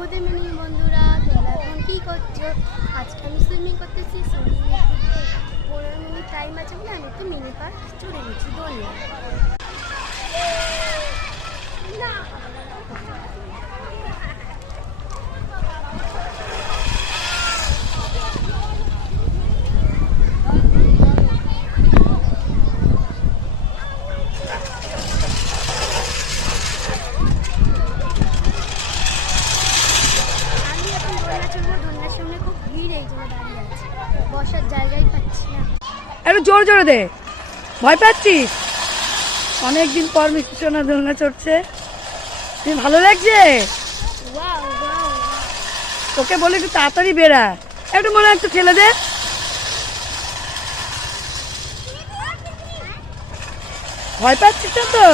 Good evening বন্ধুরা, তোমরা এখন কী করছো? আজকে আমি সুইমিং করতেছি। সুইমিং 15 মিনিট টাইম আছে বলে আমি একটু মিনি পার্ক চলে গেছি দোলনা। দোলনার সামনে খুব ভিড়, এই জন্য দাঁড়িয়ে আছে, বসার জায়গাই পাচ্ছি না। একটু জোরে জোরে দে, ভয় পাচ্ছিস? অনেকদিন পর মিষ্টি সোনা দোলনা চড়ছে, তুই ভালো লাগছে? ওয়াও ওয়াও, তোকে বলে একটু তাড়াতাড়ি বেরা, একটু মনে হয় একটু ঠেলে দে। ভয় পাচ্ছিস না তো?